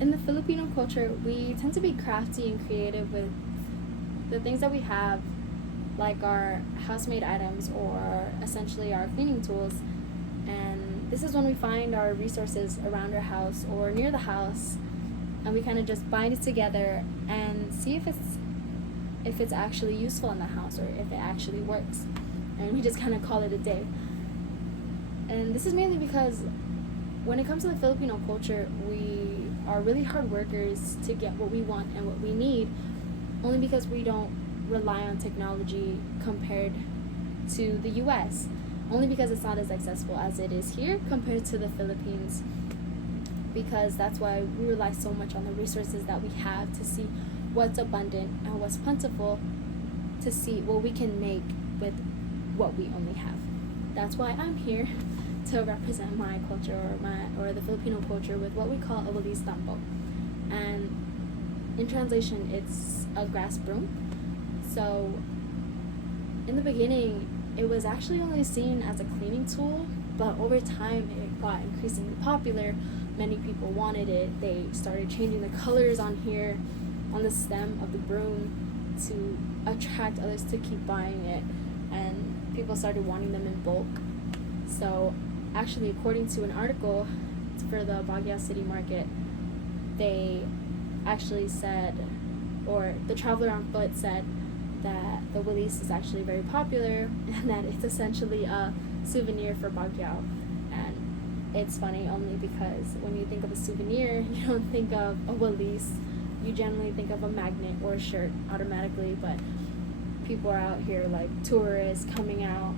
in the Filipino culture, we tend to be crafty and creative with the things that we have, like our house-made items or essentially our cleaning tools. And this is when we find our resources around our house or near the house, and we kind of just bind it together and see if it's actually useful in the house or if it actually works. And we just kind of call it a day. And this is mainly because when it comes to the Filipino culture, we are really hard workers to get what we want and what we need, only because we don't rely on technology compared to the US, only because it's not as accessible as it is here compared to the Philippines, because that's why we rely so much on the resources that we have to see what's abundant and what's plentiful, to see what we can make with what we only have. That's why I'm here to represent my culture or the Filipino culture with what we call a Walis Tambo. And in translation, it's a grass broom. So in the beginning, it was actually only seen as a cleaning tool, but over time it got increasingly popular. Many people wanted it. They started changing the colors on here, on the stem of the broom, to attract others to keep buying it, and people started wanting them in bulk. So actually, according to an article for the Baguio City Market, they actually said, or the Traveler on Foot said, that the Walis is actually very popular and that it's essentially a souvenir for Baguio. And it's funny only because when you think of a souvenir, you don't think of a Walis. You generally think of a magnet or a shirt automatically, but people are out here like tourists coming out,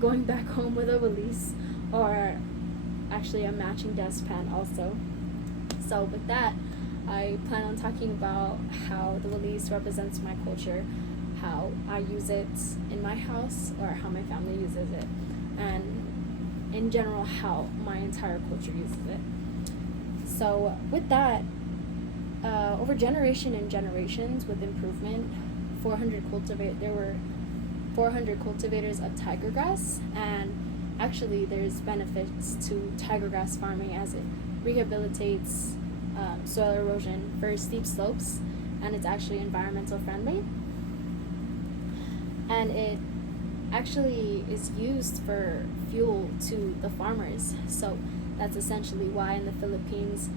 going back home with a Walis, or actually a matching dustpan also. So with that, I plan on talking about how the Walis represents my culture, how I use it in my house or how my family uses it, and in general how my entire culture uses it. So with that, over generation and generations with improvement, there were 400 cultivators of tiger grass, and actually there's benefits to tiger grass farming as it rehabilitates soil erosion for steep slopes, and it's actually environmental friendly, and it actually is used for fuel to the farmers. So that's essentially why in the Philippines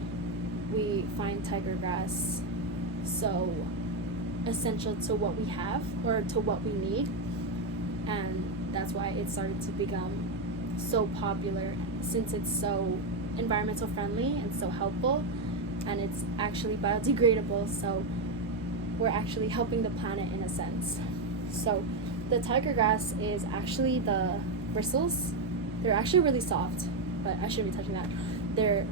we find tiger grass so essential to what we have or to what we need, and that's why it started to become so popular, since it's so environmental friendly and so helpful, and it's actually biodegradable, so we're actually helping the planet in a sense. So the tiger grass is actually the bristles. They're actually really soft, but I shouldn't be touching that. They're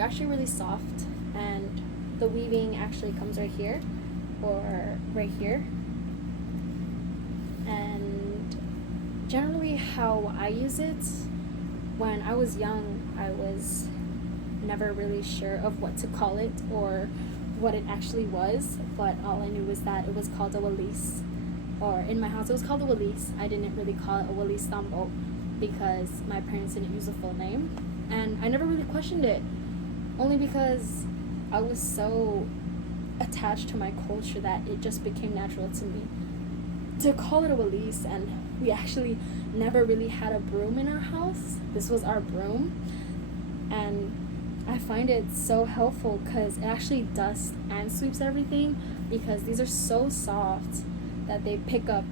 actually really soft, and the weaving actually comes right here or right here. And generally how I use it, when I was young, I was never really sure of what to call it or what it actually was, but all I knew was that it was called a Walis, or in my house it was called a Walis. I didn't really call it a Walis Tambo because my parents didn't use the full name, and I never really questioned it, only because I was so attached to my culture that it just became natural to me to call it a Walis. And we actually never really had a broom in our house. This was our broom, and I find it so helpful because it actually dusts and sweeps everything, because these are so soft that they pick up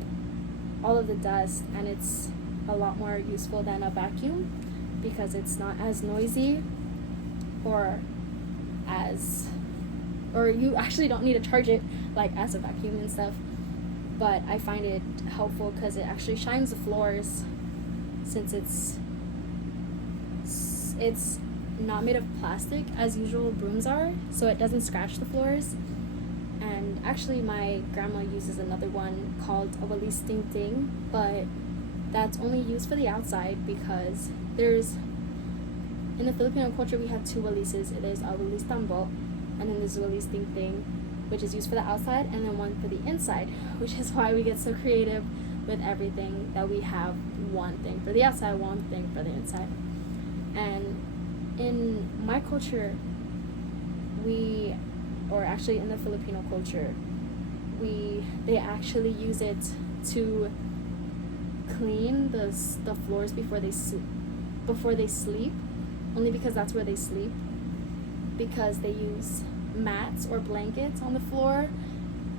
all of the dust, and it's a lot more useful than a vacuum because it's not as noisy, or you actually don't need to charge it like as a vacuum and stuff. But I find it helpful because it actually shines the floors, since it's not made of plastic as usual brooms are, so it doesn't scratch the floors. And actually my grandma uses another one called a Walis Ting Ting, but that's only used for the outside, because in the Filipino culture we have two Walises. There's a Walis Tambo, and then there's a Walis Ting Ting, which is used for the outside, and then one for the inside, which is why we get so creative with everything that we have. One thing for the outside, one thing for the inside. And in my culture, or actually in the Filipino culture, they actually use it to clean the floors before they sleep, only because that's where they sleep, because they use mats or blankets on the floor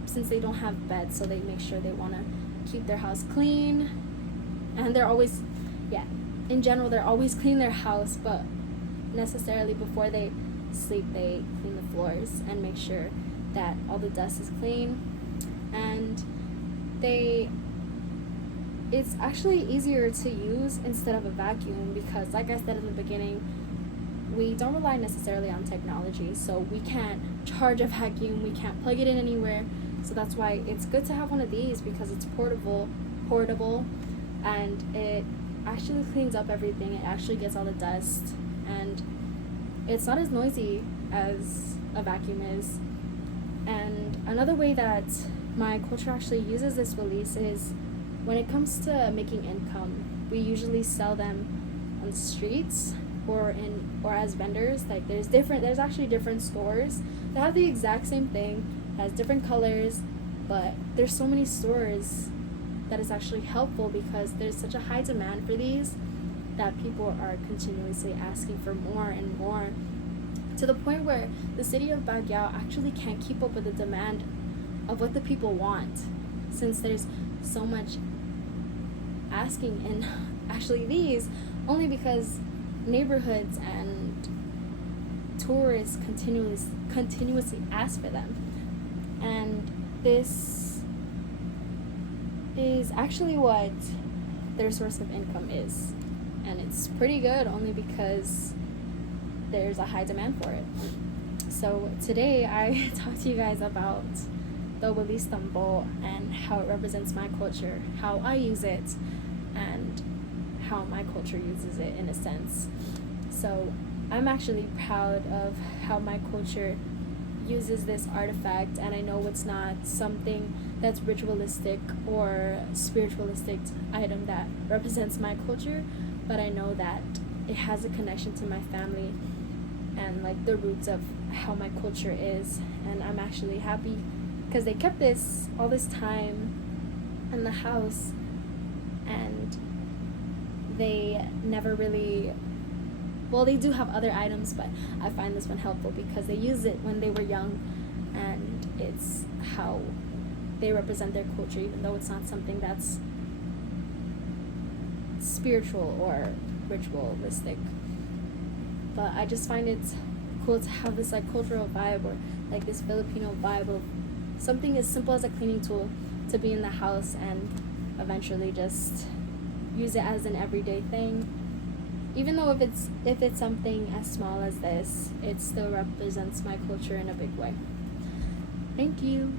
since they don't have beds, so they make sure they want to keep their house clean. And they're always, in general, they're always clean their house, but necessarily before they sleep, they clean the floors and make sure that all the dust is clean. And it's actually easier to use instead of a vacuum, because like I said in the beginning, we don't rely necessarily on technology, so we can't charge a vacuum, we can't plug it in anywhere. So that's why it's good to have one of these, because it's portable, and it actually cleans up everything. It actually gets all the dust, and it's not as noisy as a vacuum is. And another way that my culture actually uses this Walis is when it comes to making income. We usually sell them on the streets or as vendors. Like there's actually different stores that have the exact same thing, has different colors, but there's so many stores that is actually helpful, because there's such a high demand for these that people are continuously asking for more and more, to the point where the city of Baguio actually can't keep up with the demand of what the people want, since there's so much asking in actually these, only because neighborhoods and tourists continuously ask for them. And this is actually what their source of income is, and it's pretty good, only because there's a high demand for it. So today I talked to you guys about the Walis Tambo and how it represents my culture, how I use it, and how my culture uses it in a sense. So I'm actually proud of how my culture uses this artifact, and I know it's not something that's ritualistic or spiritualistic item that represents my culture, but I know that it has a connection to my family and like the roots of how my culture is. And I'm actually happy because they kept this all this time in the house, and they never really, well, they do have other items, but I find this one helpful because they used it when they were young, and it's how they represent their culture, even though it's not something that's spiritual or ritualistic. But I just find it cool to have this like cultural vibe, or like this Filipino vibe of something as simple as a cleaning tool to be in the house, and eventually just use it as an everyday thing. Even though if it's something as small as this, it still represents my culture in a big way. Thank you.